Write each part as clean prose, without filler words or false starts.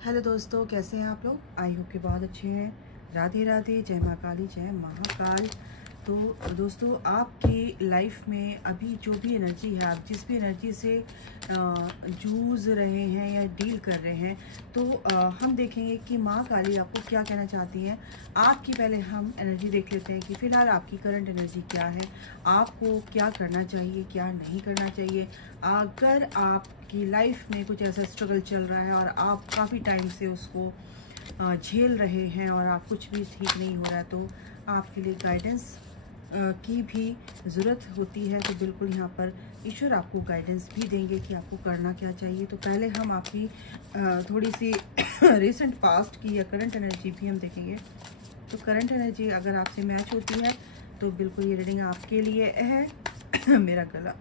Hello दोस्तों, कैसे हैं आप लोग। आई होप के बहुत अच्छे हैं। राधे राधे, जय माँ काली, जय महाकाल। तो दोस्तों, आपकी लाइफ में अभी जो भी एनर्जी है, आप जिस भी एनर्जी से जूझ रहे हैं या डील कर रहे हैं, तो हम देखेंगे कि माँ काली आपको क्या कहना चाहती है। आपकी पहले हम एनर्जी देख लेते हैं कि फ़िलहाल आपकी करंट एनर्जी क्या है, आपको क्या करना चाहिए, क्या नहीं करना चाहिए। अगर आपकी लाइफ में कुछ ऐसा स्ट्रगल चल रहा है और आप काफ़ी टाइम से उसको झेल रहे हैं और आप कुछ भी ठीक नहीं हो रहा है, तो आपके लिए गाइडेंस की भी ज़रूरत होती है। तो बिल्कुल यहाँ पर ईश्वर आपको गाइडेंस भी देंगे कि आपको करना क्या चाहिए। तो पहले हम आपकी थोड़ी सी रिसेंट पास्ट की या करंट एनर्जी भी हम देखेंगे। तो करंट एनर्जी अगर आपसे मैच होती है तो बिल्कुल ये रीडिंग आपके लिए है। मेरा गला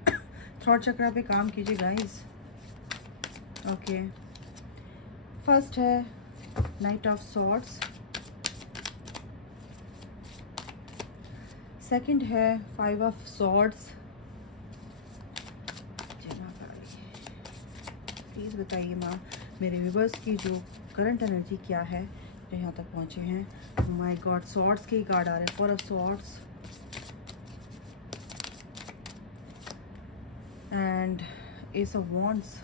थ्रोट चक्रा पे काम कीजिए गाइस। ओके, फर्स्ट है नाइट ऑफ सॉर्ड्स, सेकंड है 5 ऑफ सॉर्ड्स। प्लीज़ बताइए माँ, मेरे व्यूअर्स की जो करंट एनर्जी क्या है जो यहाँ तक पहुँचे हैं। माय गॉड, सॉर्ड्स के कार्ड आ रहे हैं। 4 of swords and S of wands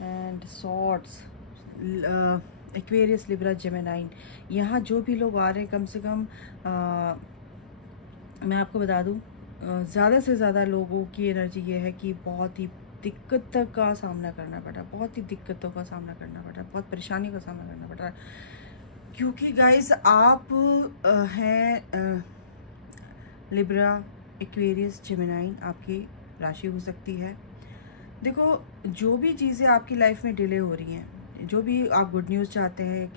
and swords. Aquarius, Libra, Gemini. यहाँ जो भी लोग आ रहे हैं, कम से कम मैं आपको बता दूँ, ज़्यादा से ज़्यादा लोगों की एनर्जी ये है कि बहुत ही दिक्कत का सामना करना पड़ रहा है, बहुत ही दिक्कतों का सामना करना पड़ रहा है, बहुत परेशानी का सामना करना पड़ रहा है। क्योंकि गाइस आप हैं लिब्रा, एक्वेरियस, जेमिनाई, आपकी राशि हो सकती है। देखो, जो भी चीज़ें आपकी लाइफ में डिले हो रही हैं, जो भी आप गुड न्यूज़ चाहते हैं,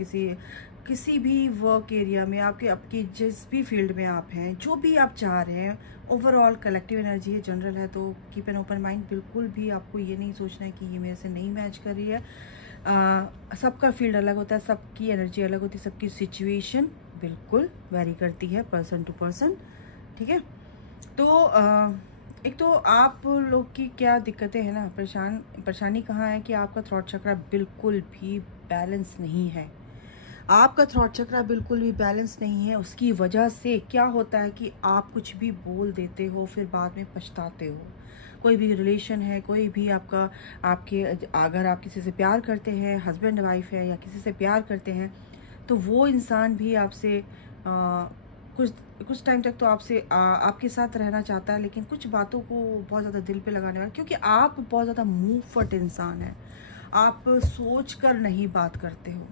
किसी भी वर्क एरिया में, आपकी जिस भी फील्ड में आप हैं, जो भी आप चाह रहे हैं, ओवरऑल कलेक्टिव एनर्जी है, जनरल है। तो कीप एन ओपन माइंड। बिल्कुल भी आपको ये नहीं सोचना है कि ये मेरे से नहीं मैच कर रही है। सबका फील्ड अलग होता है, सबकी एनर्जी अलग होती है, सबकी सिचुएशन बिल्कुल वेरी करती है पर्सन टू पर्सन। ठीक है, तो एक तो आप लोग की क्या दिक्कतें हैं ना, परेशानी कहाँ है कि आपका थ्रोट चक्रा बिल्कुल भी बैलेंस नहीं है। आपका थ्रोट चक्रा बिल्कुल भी बैलेंस नहीं है। उसकी वजह से क्या होता है कि आप कुछ भी बोल देते हो, फिर बाद में पछताते हो। कोई भी रिलेशन है, कोई भी अगर आप किसी से प्यार करते हैं, हस्बैंड वाइफ है या किसी से प्यार करते हैं, तो वो इंसान भी आपसे कुछ टाइम तक तो आपके साथ रहना चाहता है, लेकिन कुछ बातों को बहुत ज़्यादा दिल पे लगाने वाला, क्योंकि आप बहुत ज़्यादा मुंह फट इंसान है। आप सोच कर नहीं बात करते हो।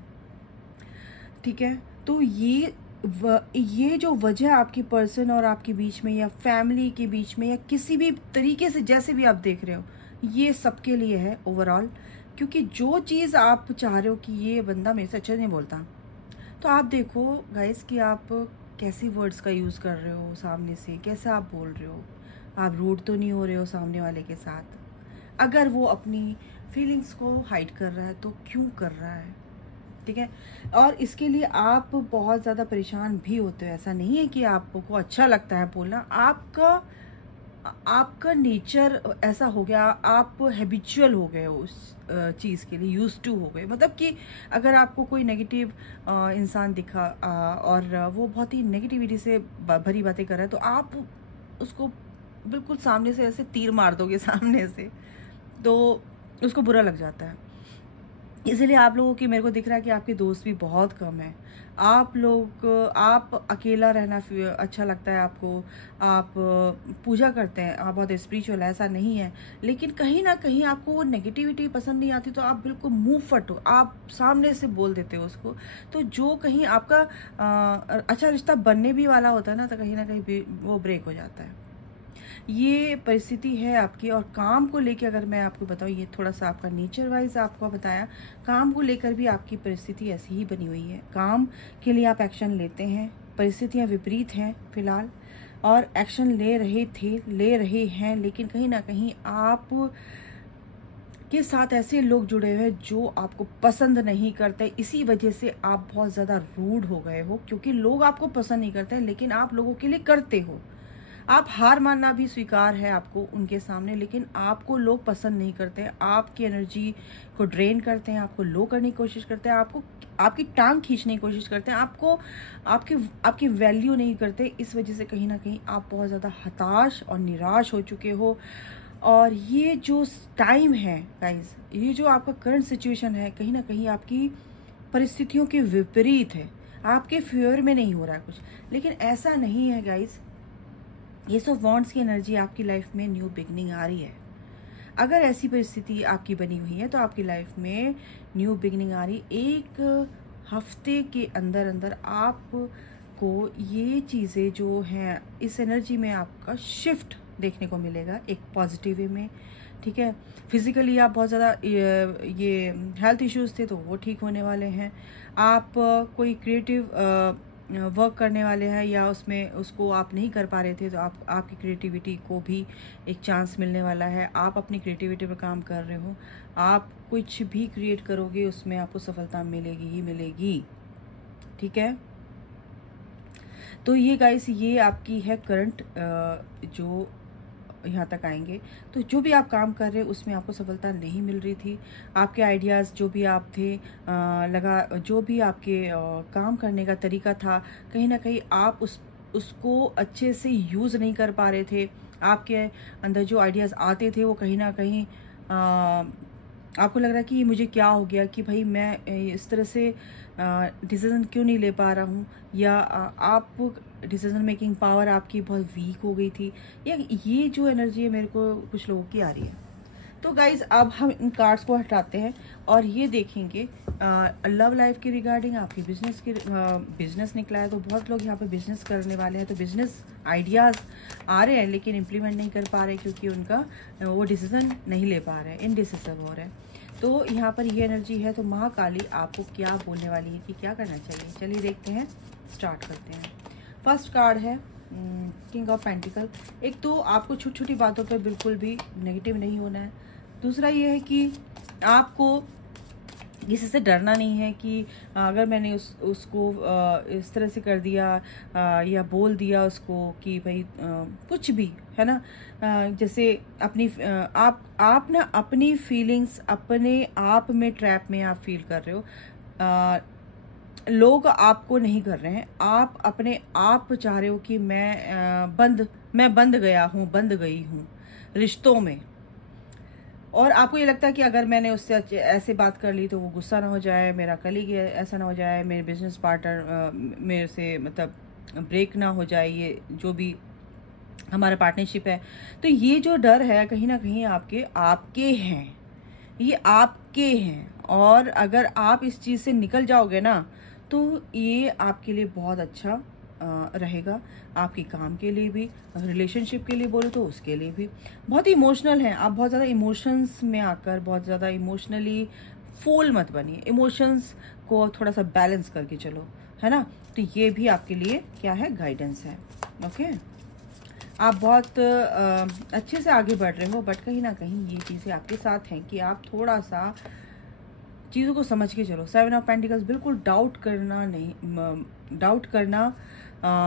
ठीक है, तो ये जो वजह आपकी पर्सन और आपके बीच में या फैमिली के बीच में या किसी भी तरीके से जैसे भी आप देख रहे हो, ये सबके लिए है ओवरऑल। क्योंकि जो चीज़ आप चाह रहे हो कि ये बंदा मेरे से अच्छा नहीं बोलता, तो आप देखो गाइस कि आप कैसी वर्ड्स का यूज़ कर रहे हो सामने से, कैसा आप बोल रहे हो। आप रूड तो नहीं हो रहे हो सामने वाले के साथ। अगर वो अपनी फीलिंग्स को हाइड कर रहा है तो क्यों कर रहा है। ठीक है, और इसके लिए आप बहुत ज़्यादा परेशान भी होते हो। ऐसा नहीं है कि आपको अच्छा लगता है बोलना, आपका नेचर ऐसा हो गया, आप हैबिचुअल हो गए हो उस चीज़ के लिए, यूज टू हो गए। मतलब कि अगर आपको कोई नेगेटिव इंसान दिखा और वो बहुत ही नेगेटिविटी से भरी बातें कर रहा है, तो आप उसको बिल्कुल सामने से ऐसे तीर मार दोगे सामने से, तो उसको बुरा लग जाता है। इसलिए आप लोगों की, मेरे को दिख रहा है कि आपके दोस्त भी बहुत कम है। आप अकेला रहना अच्छा लगता है आपको। आप पूजा करते हैं, आप बहुत स्पिरिचुअल है, ऐसा नहीं है, लेकिन कहीं ना कहीं आपको वो नेगेटिविटी पसंद नहीं आती, तो आप बिल्कुल मुंह फट हो, आप सामने से बोल देते हो उसको। तो जो कहीं आपका अच्छा रिश्ता बनने भी वाला होता है ना, तो कहीं ना कहीं वो ब्रेक हो जाता है। ये परिस्थिति है आपकी। और काम को लेकर अगर मैं आपको बताऊँ, ये थोड़ा सा आपका नेचर वाइज आपको बताया, काम को लेकर भी आपकी परिस्थिति ऐसी ही बनी हुई है। काम के लिए आप एक्शन लेते हैं, परिस्थितियां विपरीत हैं फिलहाल, और एक्शन ले रहे हैं, लेकिन कहीं ना कहीं आप के साथ ऐसे लोग जुड़े हुए हैं जो आपको पसंद नहीं करते। इसी वजह से आप बहुत ज़्यादा रूड हो गए हो, क्योंकि लोग आपको पसंद नहीं करते, लेकिन आप लोगों के लिए करते हो। आप हार मानना भी स्वीकार है आपको उनके सामने, लेकिन आपको लोग पसंद नहीं करते, आपकी एनर्जी को ड्रेन करते हैं, आपको लो करने की कोशिश करते हैं, आपको आपकी टांग खींचने की कोशिश करते हैं, आपको आपकी वैल्यू नहीं करते। इस वजह से कहीं ना कहीं आप बहुत ज़्यादा हताश और निराश हो चुके हो। और ये जो टाइम है गाइज, ये जो आपका करंट सिचुएशन है, कहीं ना कहीं आपकी परिस्थितियों के विपरीत है, आपके फेवर में नहीं हो रहा है कुछ। लेकिन ऐसा नहीं है गाइज, ये सब वॉन्ट्स की एनर्जी आपकी लाइफ में न्यू बिगनिंग आ रही है। अगर ऐसी परिस्थिति आपकी बनी हुई है तो आपकी लाइफ में न्यू बिगनिंग आ रही। एक हफ्ते के अंदर अंदर आपको ये चीज़ें जो हैं, इस एनर्जी में आपका शिफ्ट देखने को मिलेगा एक पॉजिटिव वे में, ठीक है। फिजिकली आप बहुत ज़्यादा ये हेल्थ इश्यूज थे तो वो ठीक होने वाले हैं। आप कोई क्रिएटिव वर्क करने वाले हैं या उसमें उसको आप नहीं कर पा रहे थे, तो आपकी क्रिएटिविटी को भी एक चांस मिलने वाला है। आप अपनी क्रिएटिविटी पर काम कर रहे हो, आप कुछ भी क्रिएट करोगे उसमें आपको सफलता मिलेगी ही मिलेगी, ठीक है। तो ये गाइस, ये आपकी है करंट जो यहाँ तक आएंगे। तो जो भी आप काम कर रहे हैं उसमें आपको सफलता नहीं मिल रही थी। आपके आइडियाज़ जो भी आप थे जो भी आपके काम करने का तरीका था, कहीं ना कहीं आप उसको अच्छे से यूज़ नहीं कर पा रहे थे। आपके अंदर जो आइडियाज़ आते थे वो कहीं ना कहीं आपको लग रहा है कि मुझे क्या हो गया, कि भाई मैं इस तरह से डिसीजन क्यों नहीं ले पा रहा हूँ, या आप डिसीजन मेकिंग पावर आपकी बहुत वीक हो गई थी, या ये जो एनर्जी है मेरे को कुछ लोगों की आ रही है। तो गाइज अब हम इन कार्ड्स को हटाते हैं और ये देखेंगे लव लाइफ के रिगार्डिंग। आपकी बिजनेस निकला है तो बहुत लोग यहाँ पे बिजनेस करने वाले हैं, तो बिजनेस आइडियाज़ आ रहे हैं लेकिन इम्प्लीमेंट नहीं कर पा रहे क्योंकि उनका वो डिसीजन नहीं ले पा रहे हैं, इनडिसिसिव हो रहे हैं। तो यहाँ पर ये एनर्जी है। तो महाकाली आपको क्या बोलने वाली है कि क्या करना चाहिए, चलिए देखते हैं, स्टार्ट करते हैं। फर्स्ट कार्ड है किंग ऑफ पेंटिकल। एक तो आपको छोटी छोटी बातों पे बिल्कुल भी नेगेटिव नहीं होना है। दूसरा ये है कि आपको किसी से डरना नहीं है कि अगर मैंने उसको इस तरह से कर दिया या बोल दिया उसको कि भाई कुछ भी है ना, जैसे अपनी आप ना अपनी फीलिंग्स अपने आप में ट्रैप में आप फील कर रहे हो। लोग आपको नहीं कर रहे हैं, आप अपने आप चाह रहे हो कि मैं बंद गया हूँ, बंद गई हूँ रिश्तों में। और आपको ये लगता है कि अगर मैंने उससे ऐसे बात कर ली तो वो गुस्सा ना हो जाए, मेरा कलीग ऐसा ना हो जाए, मेरे बिजनेस पार्टनर मेरे से मतलब ब्रेक ना हो जाए, ये जो भी हमारा पार्टनरशिप है। तो ये जो डर है कहीं ना कहीं आपके हैं, ये आपके हैं। और अगर आप इस चीज़ से निकल जाओगे ना तो ये आपके लिए बहुत अच्छा रहेगा, आपके काम के लिए भी, रिलेशनशिप के लिए बोलो तो उसके लिए भी। बहुत ही इमोशनल है आप, बहुत ज़्यादा इमोशंस में आकर बहुत ज़्यादा इमोशनली फूल मत बनिए, इमोशंस को थोड़ा सा बैलेंस करके चलो, है ना। तो ये भी आपके लिए क्या है, गाइडेंस है। ओके, आप बहुत अच्छे से आगे बढ़ रहे हो, बट कहीं ना कहीं ये चीज़ें आपके साथ हैं कि आप थोड़ा सा चीज़ों को समझ के चलो। 7 ऑफ पेंटिकल्स, बिल्कुल डाउट करना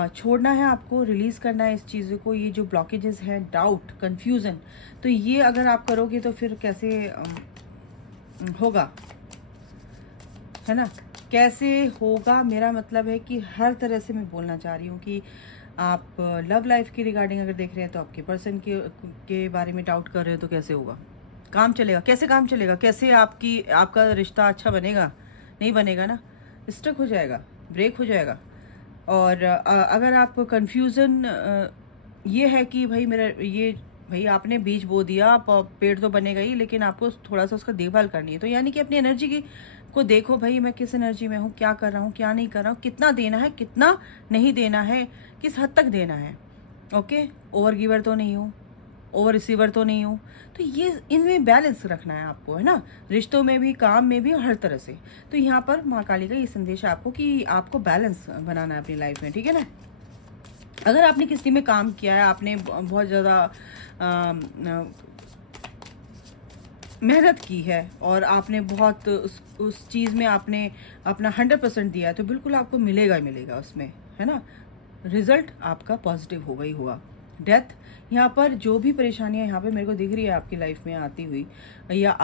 छोड़ना है आपको, रिलीज करना है इस चीज़ों को। ये जो ब्लॉकेजेस हैं, डाउट, कंफ्यूजन, तो ये अगर आप करोगे तो फिर कैसे होगा, है ना, कैसे होगा। मेरा मतलब है कि हर तरह से मैं बोलना चाह रही हूँ कि आप लव लाइफ की रिगार्डिंग अगर देख रहे हैं तो आपके पर्सन के बारे में डाउट कर रहे हो तो कैसे होगा, काम चलेगा, कैसे काम चलेगा, कैसे आपका रिश्ता अच्छा बनेगा, नहीं बनेगा ना, स्टक हो जाएगा, ब्रेक हो जाएगा। और अगर आप कंफ्यूजन ये है कि भाई आपने बीज बो दिया, पेड़ तो बनेगा ही, लेकिन आपको थोड़ा सा उसका देखभाल करनी है। तो यानी कि अपनी एनर्जी को देखो, भाई मैं किस एनर्जी में हूँ, क्या कर रहा हूँ, क्या नहीं कर रहा हूँ, कितना देना है, कितना नहीं देना है, किस हद तक देना है। ओके, ओवर गिवर तो नहीं हूँ, ओवर रिसीवर तो नहीं हूँ। तो ये इनमें बैलेंस रखना है आपको, है ना, रिश्तों में भी, काम में भी, हर तरह से। तो यहाँ पर माँ काली का ये संदेश है आपको कि आपको बैलेंस बनाना है अपनी लाइफ में, ठीक है ना। अगर आपने किसी में काम किया है, आपने बहुत ज़्यादा मेहनत की है और आपने बहुत उस चीज़ में आपने अपना 100% दिया है, तो बिल्कुल आपको मिलेगा ही मिलेगा उसमें, है ना। रिजल्ट आपका पॉजिटिव होगा ही होगा, डेथ। यहाँ पर जो भी परेशानियां यहाँ पे मेरे को दिख रही है आपकी लाइफ में आती हुई या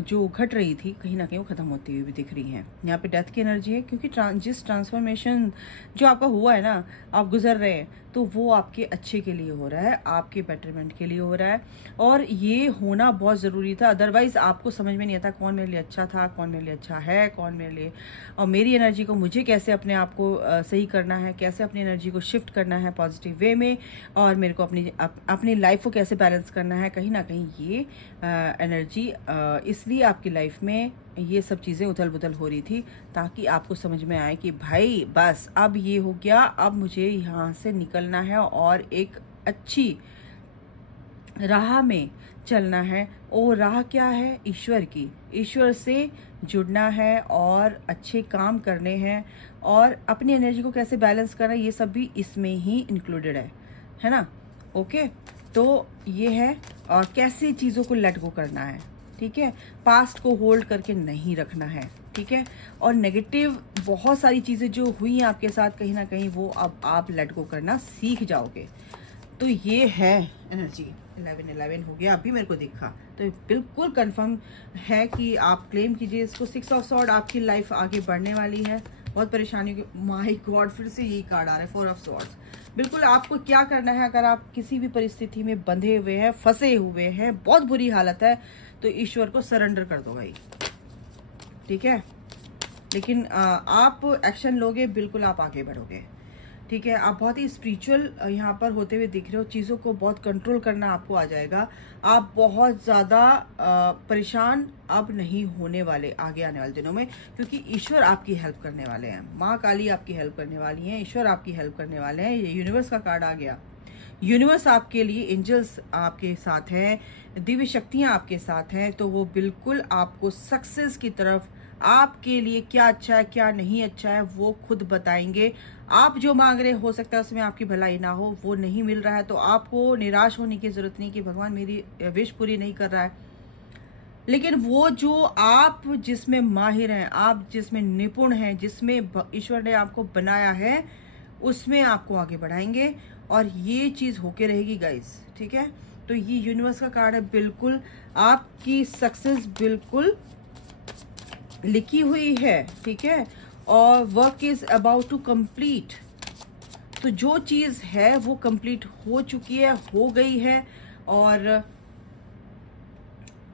जो घट रही थी, कहीं ना कहीं वो खत्म होती हुई भी दिख रही है। यहाँ पे डेथ की एनर्जी है, क्योंकि जिस ट्रांसफॉर्मेशन जो आपका हुआ है ना, आप गुजर रहे हैं, तो वो आपके अच्छे के लिए हो रहा है, आपके बेटरमेंट के लिए हो रहा है, और ये होना बहुत ज़रूरी था। अदरवाइज आपको समझ में नहीं आता कौन मेरे लिए अच्छा था, कौन मेरे लिए अच्छा है, कौन मेरे लिए, और मेरी एनर्जी को मुझे कैसे अपने आप को सही करना है, कैसे अपनी एनर्जी को शिफ्ट करना है पॉजिटिव वे में, और मेरे को अपनी लाइफ को कैसे बैलेंस करना है। कहीं ना कहीं ये एनर्जी इसलिए आपकी लाइफ में ये सब चीज़ें उथल पुथल हो रही थी, ताकि आपको समझ में आए कि भाई बस अब ये हो गया, अब मुझे यहाँ से निकलना है और एक अच्छी राह में चलना है। और राह क्या है? ईश्वर की, ईश्वर से जुड़ना है और अच्छे काम करने हैं, और अपनी एनर्जी को कैसे बैलेंस करना है, ये सब भी इसमें ही इंक्लूडेड है ना। ओके, तो ये है, और कैसे चीज़ों को लेट गो करना है, ठीक है। पास्ट को होल्ड करके नहीं रखना है, ठीक है। और नेगेटिव बहुत सारी चीज़ें जो हुई हैं आपके साथ, कहीं ना कहीं वो अब आप लेट गो करना सीख जाओगे। तो ये है एनर्जी। 11 हो गया, अभी मेरे को दिखा, तो बिल्कुल कंफर्म है कि आप क्लेम कीजिए इसको। 6 ऑफ सॉर्ड, आपकी लाइफ आगे बढ़ने वाली है। बहुत परेशानी की, माय गॉड, फिर से यही कार्ड आ रहा है, 4 ऑफ सॉर्ड्स। बिल्कुल आपको क्या करना है, अगर आप किसी भी परिस्थिति में बंधे हुए हैं, फंसे हुए हैं, बहुत बुरी हालत है, तो ईश्वर को सरेंडर कर दो भाई, ठीक है। लेकिन आप एक्शन लोगे, बिल्कुल आप आगे बढ़ोगे, ठीक है। आप बहुत ही स्पिरिचुअल यहाँ पर होते हुए दिख रहे हो, चीज़ों को बहुत कंट्रोल करना आपको आ जाएगा। आप बहुत ज़्यादा परेशान अब नहीं होने वाले आगे आने वाले दिनों में, क्योंकि ईश्वर आपकी हेल्प करने वाले हैं। माँ काली आपकी हेल्प करने वाली हैं, ईश्वर आपकी हेल्प करने वाले हैं। ये यूनिवर्स का कार्ड आ गया। यूनिवर्स आपके लिए, एंजल्स आपके साथ हैं, दिव्य शक्तियाँ आपके साथ हैं, तो वो बिल्कुल आपको सक्सेस की तरफ, आपके लिए क्या अच्छा है क्या नहीं अच्छा है वो खुद बताएंगे। आप जो मांग रहे, हो सकता है उसमें आपकी भलाई ना हो, वो नहीं मिल रहा है, तो आपको निराश होने की जरूरत नहीं कि भगवान मेरी विश पूरी नहीं कर रहा है। लेकिन वो जो आप जिसमें माहिर हैं, आप जिसमें निपुण हैं, जिसमें ईश्वर ने आपको बनाया है, उसमें आपको आगे बढ़ाएंगे, और ये चीज होके रहेगी गाइस, ठीक है। तो ये यूनिवर्स का कार्ड है, बिल्कुल आपकी सक्सेस बिल्कुल लिखी हुई है, ठीक है। और work is about to complete, तो जो चीज है वो कंप्लीट हो चुकी है, हो गई है, और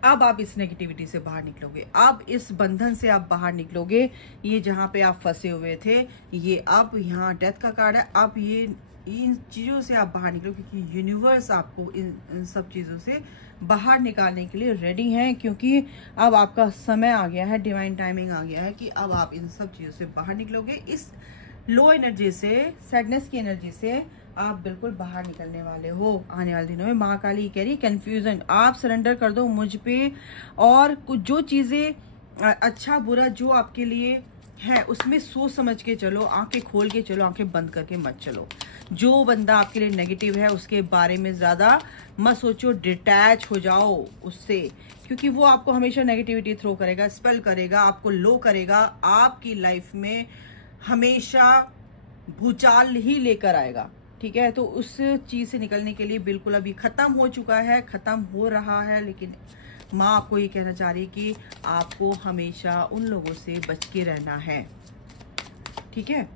अब आप इस नेगेटिविटी से बाहर निकलोगे, अब इस बंधन से आप बाहर निकलोगे। ये जहां पे आप फंसे हुए थे, ये अब यहाँ डेथ का कार्ड है, अब ये इन चीजों से आप बाहर निकलो, क्योंकि यूनिवर्स आपको इन सब चीजों से बाहर निकालने के लिए रेडी हैं, क्योंकि अब आपका समय आ गया है, डिवाइन टाइमिंग आ गया है कि अब आप इन सब चीजों से बाहर निकलोगे। इस लो एनर्जी से, सैडनेस की एनर्जी से आप बिल्कुल बाहर निकलने वाले हो आने वाले दिनों में। माँ काली कह रही कंफ्यूजन, आप सरेंडर कर दो मुझ पे, और कुछ जो चीजें अच्छा बुरा जो आपके लिए है उसमें सोच समझ के चलो, आंखें खोल के चलो, आंखें बंद करके मत चलो। जो बंदा आपके लिए नेगेटिव है उसके बारे में ज्यादा मत सोचो, डिटैच हो जाओ उससे, क्योंकि वो आपको हमेशा नेगेटिविटी थ्रो करेगा, स्पेल करेगा, आपको लो करेगा, आपकी लाइफ में हमेशा भूचाल ही लेकर आएगा, ठीक है। तो उस चीज से निकलने के लिए बिल्कुल अभी खत्म हो चुका है, खत्म हो रहा है, लेकिन माँ आपको ये कहना चाह रही है कि आपको हमेशा उन लोगों से बच के रहना है, ठीक है।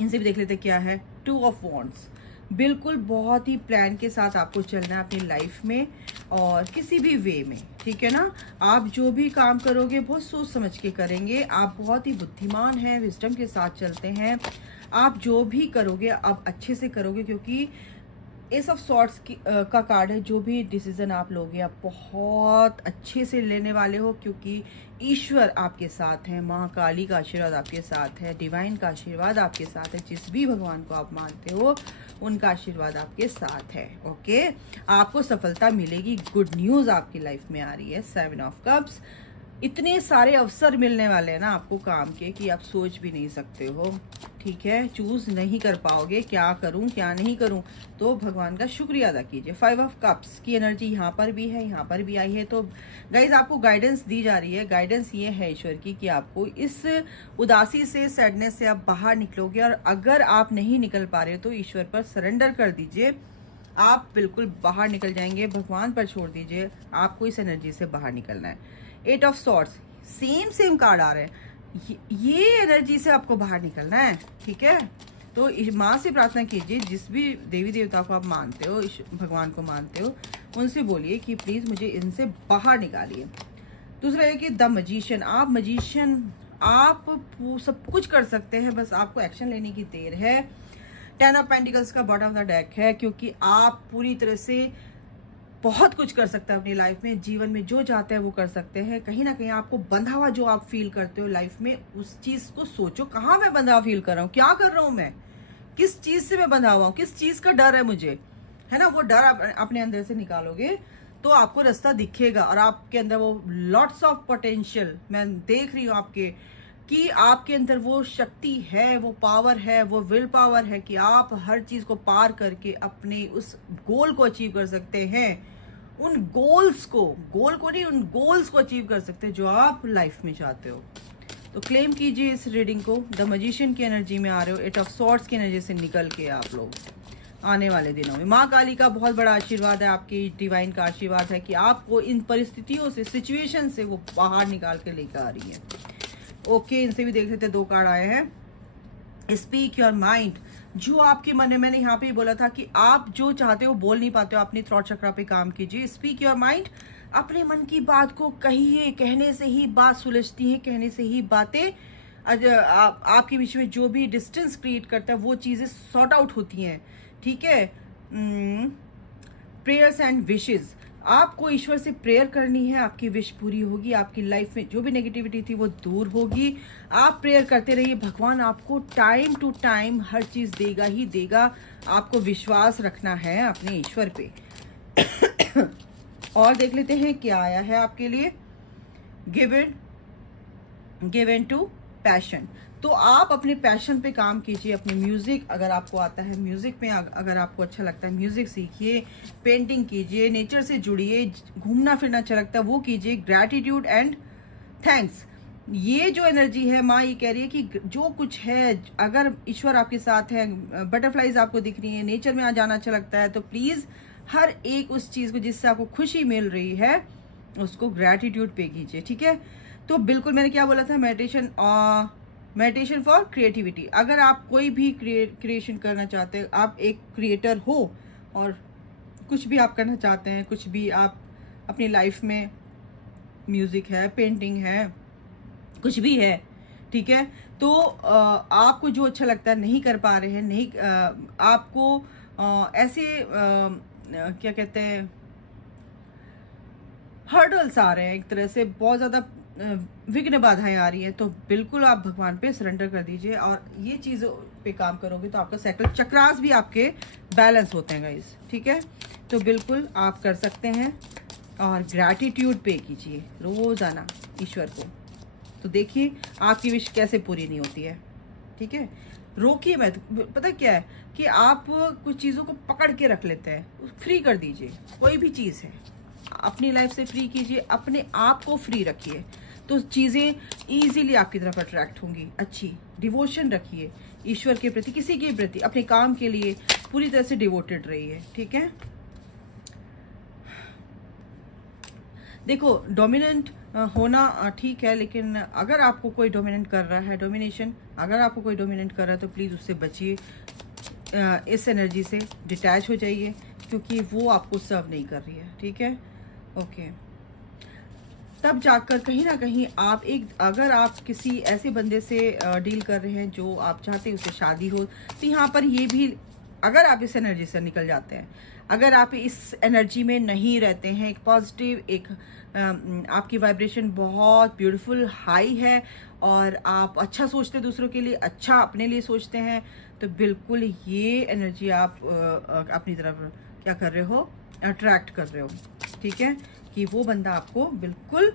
इनसे भी देख लेते क्या है। 2 ऑफ वॉन्ड्स, बिल्कुल बहुत ही प्लान के साथ आपको चलना है अपनी लाइफ में, और किसी भी वे में, ठीक है ना। आप जो भी काम करोगे बहुत सोच समझ के करेंगे, आप बहुत ही बुद्धिमान हैं, विजडम के साथ चलते हैं। आप जो भी करोगे आप अच्छे से करोगे, क्योंकि एस ऑफ सॉर्ट्स का कार्ड है। जो भी डिसीजन आप लोगे आप बहुत अच्छे से लेने वाले हो, क्योंकि ईश्वर आपके साथ है, माँ काली का आशीर्वाद आपके साथ है, डिवाइन का आशीर्वाद आपके साथ है, जिस भी भगवान को आप मानते हो उनका आशीर्वाद आपके साथ है। ओके, आपको सफलता मिलेगी, गुड न्यूज आपकी लाइफ में आ रही है। 7 ऑफ कप्स, इतने सारे अवसर मिलने वाले हैं ना आपको काम के कि आप सोच भी नहीं सकते हो, ठीक है। चूज नहीं कर पाओगे, क्या करूं क्या नहीं करूं, तो भगवान का शुक्रिया अदा कीजिए। 5 ऑफ कप्स की एनर्जी यहाँ पर भी है, यहाँ पर भी आई है। तो गाइज आपको गाइडेंस दी जा रही है। गाइडेंस ये है ईश्वर की कि आपको इस उदासी से, सैडनेस से आप बाहर निकलोगे, और अगर आप नहीं निकल पा रहे हो तो ईश्वर पर सरेंडर कर दीजिए, आप बिल्कुल बाहर निकल जाएंगे। भगवान पर छोड़ दीजिए, आपको इस एनर्जी से बाहर निकलना है। 8 ऑफ सॉर्ड्स, सेम कार्ड आ रहे हैं। ये एनर्जी से आपको बाहर निकलना है, ठीक है। तो माँ से प्रार्थना कीजिए, जिस भी देवी देवता को आप मानते हो, भगवान को मानते हो, उनसे बोलिए कि प्लीज मुझे इनसे बाहर निकालिए। दूसरा है कि द मजीशियन, आप मजीशियन, आप सब कुछ कर सकते हैं, बस आपको एक्शन लेने की देर है। 10 ऑफ पेंटिकल्स का बॉटम ऑफ द डेक है, क्योंकि आप पूरी तरह से बहुत कुछ कर सकते हैं अपनी लाइफ में, जीवन में जो चाहते हैं वो कर सकते हैं। कहीं ना कहीं आपको बंधा हुआ जो आप फील करते हो लाइफ में, उस चीज को सोचो, कहाँ मैं बंधा हुआ फील कर रहा हूँ, क्या कर रहा हूँ मैं, किस चीज से मैं बंधा हुआ हूँ, किस चीज का डर है मुझे, है ना। वो डर आप अपने अंदर से निकालोगे तो आपको रास्ता दिखेगा, और आपके अंदर वो लॉट्स ऑफ पोटेंशियल मैं देख रही हूँ आपके, कि आपके अंदर वो शक्ति है, वो पावर है, वो विल पावर है कि आप हर चीज को पार करके अपने उस गोल को अचीव कर सकते हैं। उन गोल्स को, गोल को नहीं, उन गोल्स को अचीव कर सकते हैं जो आप लाइफ में चाहते हो। तो क्लेम कीजिए इस रीडिंग को। द मैजिशियन की एनर्जी में आ रहे हो, 8 ऑफ सॉर्ड्स की एनर्जी से निकल के आप लोग आने वाले दिनों में माँ काली का बहुत बड़ा आशीर्वाद है, आपकी डिवाइन का आशीर्वाद है कि आपको इन परिस्थितियों से, सिचुएशन से वो बाहर निकाल के लेकर आ रही है। ओके, इनसे भी देख लेते, 2 कार्ड आए हैं। स्पीक योर माइंड, जो आपके मन में, मैंने यहाँ पे ही बोला था कि आप जो चाहते हो बोल नहीं पाते हो, अपनी थ्रॉट चक्रा पे काम कीजिए। स्पीक योर माइंड, अपने मन की बात को कहिए, कहने से ही बात सुलझती है, कहने से ही बातें आपके बीच में जो भी डिस्टेंस क्रिएट करता है वो चीजें सॉर्ट आउट होती हैं, ठीक है। प्रेयर्स एंड विशेस, आपको ईश्वर से प्रेयर करनी है, आपकी विश पूरी होगी, आपकी लाइफ में जो भी नेगेटिविटी थी वो दूर होगी। आप प्रेयर करते रहिए, भगवान आपको टाइम टू टाइम हर चीज देगा ही देगा। आपको विश्वास रखना है अपने ईश्वर पे। और देख लेते हैं क्या आया है आपके लिए। गिवन टू पैशन, तो आप अपने पैशन पे काम कीजिए। अपने म्यूजिक अगर आपको आता है, म्यूजिक में अगर आपको अच्छा लगता है, म्यूजिक सीखिए, पेंटिंग कीजिए, नेचर से जुड़िए, घूमना फिरना अच्छा लगता है वो कीजिए। ग्रैटिट्यूड एंड थैंक्स, ये जो एनर्जी है, माँ ये कह रही है कि जो कुछ है, अगर ईश्वर आपके साथ है, बटरफ्लाईज आपको दिख रही है, नेचर में आ जाना अच्छा लगता है, तो प्लीज हर एक उस चीज को जिससे आपको खुशी मिल रही है उसको ग्रैटिट्यूड पे कीजिए, ठीक है। तो बिल्कुल मैंने क्या बोला था, मेडिटेशन फॉर क्रिएटिविटी। अगर आप कोई भी क्रिएशन करना चाहते हैं, आप एक क्रिएटर हो और कुछ भी आप करना चाहते हैं, कुछ भी आप अपनी लाइफ में, म्यूजिक है, पेंटिंग है, कुछ भी है, ठीक है, तो आपको जो अच्छा लगता है नहीं कर पा रहे हैं, नहीं आपको ऐसे क्या कहते हैं, हर्डल्स आ रहे हैं, एक तरह से बहुत ज्यादा विघ्न बाधाएं आ रही है, तो बिल्कुल आप भगवान पे सरेंडर कर दीजिए और ये चीजों पे काम करोगे तो आपका साइकिल चक्रास भी आपके बैलेंस होते हैं गाइस, ठीक है। तो बिल्कुल आप कर सकते हैं और ग्रैटिट्यूड पे कीजिए रोजाना ईश्वर को, तो देखिए आपकी विश कैसे पूरी नहीं होती है, ठीक है। रोकिए मत, पता क्या है कि आप कुछ चीजों को पकड़ के रख लेते हैं, फ्री कर दीजिए। कोई भी चीज है अपनी लाइफ से फ्री कीजिए, अपने आप को फ्री रखिए, तो चीजें इजीली आपकी तरफ अट्रैक्ट होंगी। अच्छी डिवोशन रखिए ईश्वर के प्रति, किसी के प्रति, अपने काम के लिए पूरी तरह से डिवोटेड रहिए, ठीक है। देखो डोमिनेंट होना ठीक है, लेकिन अगर आपको कोई डोमिनेंट कर रहा है, डोमिनेशन अगर आपको कोई डोमिनेंट कर रहा है तो प्लीज उससे बचिए, इस एनर्जी से डिटैच हो जाइए, क्योंकि वो आपको सर्व नहीं कर रही है, ठीक है। ओके, तब जाकर कहीं ना कहीं आप अगर आप किसी ऐसे बंदे से डील कर रहे हैं जो आप चाहते हैं उससे शादी हो, तो यहाँ पर ये भी, अगर आप इस एनर्जी से निकल जाते हैं, अगर आप इस एनर्जी में नहीं रहते हैं, एक पॉजिटिव, एक आपकी वाइब्रेशन बहुत ब्यूटीफुल हाई है और आप अच्छा सोचते हैं दूसरों के लिए, अच्छा अपने लिए सोचते हैं, तो बिल्कुल ये एनर्जी आप अपनी तरफ क्या कर रहे हो, अट्रैक्ट कर रहे हो, ठीक है, कि वो बंदा आपको बिल्कुल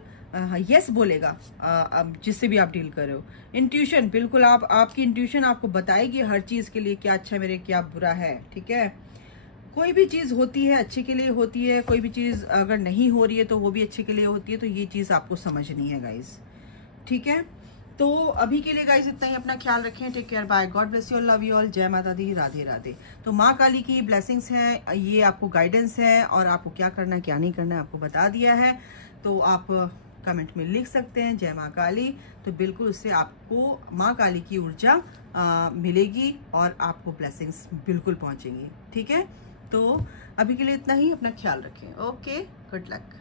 यस बोलेगा जिससे भी आप डील कर रहे हो। इंट्यूशन, बिल्कुल आपकी इंट्यूशन आपको बताएगी हर चीज के लिए क्या अच्छा मेरे क्या बुरा है, ठीक है। कोई भी चीज होती है अच्छे के लिए होती है, कोई भी चीज अगर नहीं हो रही है तो वो भी अच्छे के लिए होती है, तो ये चीज आपको समझनी है गाइस, ठीक है। तो अभी के लिए गाइस इतना ही, अपना ख्याल रखें, take care, bye, God bless you, love you all, जय माता दी, राधे राधे। तो माँ काली की ब्लेसिंग्स हैं, ये आपको गाइडेंस है और आपको क्या करना है क्या नहीं करना है आपको बता दिया है। तो आप कमेंट में लिख सकते हैं जय माँ काली, तो बिल्कुल उससे आपको माँ काली की ऊर्जा मिलेगी और आपको ब्लेसिंग्स बिल्कुल पहुंचेंगी। ठीक है, तो अभी के लिए इतना ही, अपना ख्याल रखें। Okay, good luck.